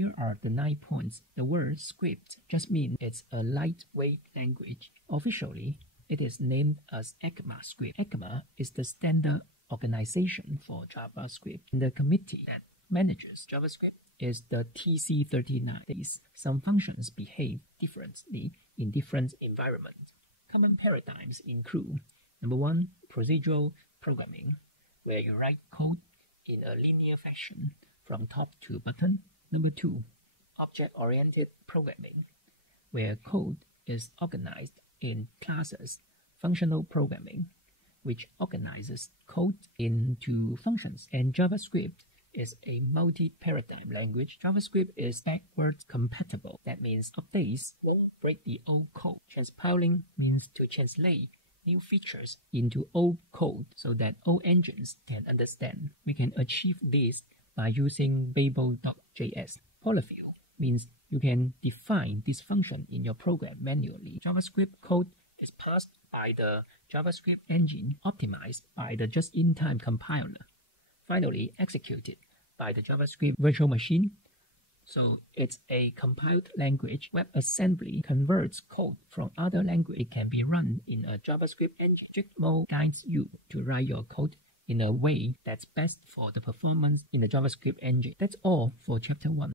Here are the 9 points. The word script just means it's a lightweight language. Officially, it is named as ECMAScript. ECMA is the standard organization for JavaScript. The committee that manages JavaScript is the TC39. Some functions behave differently in different environments. Common paradigms include: number 1, procedural programming, where you write code in a linear fashion from top to bottom. Number 2, object-oriented programming, where code is organized in classes. Functional programming, which organizes code into functions. And JavaScript is a multi-paradigm language. JavaScript is backwards compatible. That means updates will break the old code. Transpiling means to translate new features into old code so that old engines can understand. We can achieve this by using Babel.js. Polyfill means you can define this function in your program manually. JavaScript code is passed by the JavaScript engine, optimized by the just-in-time compiler, finally executed by the JavaScript virtual machine. So it's a compiled language. WebAssembly converts code from other language. It can be run in a JavaScript engine. Strict mode guides you to write your code in a way that's best for the performance in the JavaScript engine. That's all for chapter 1.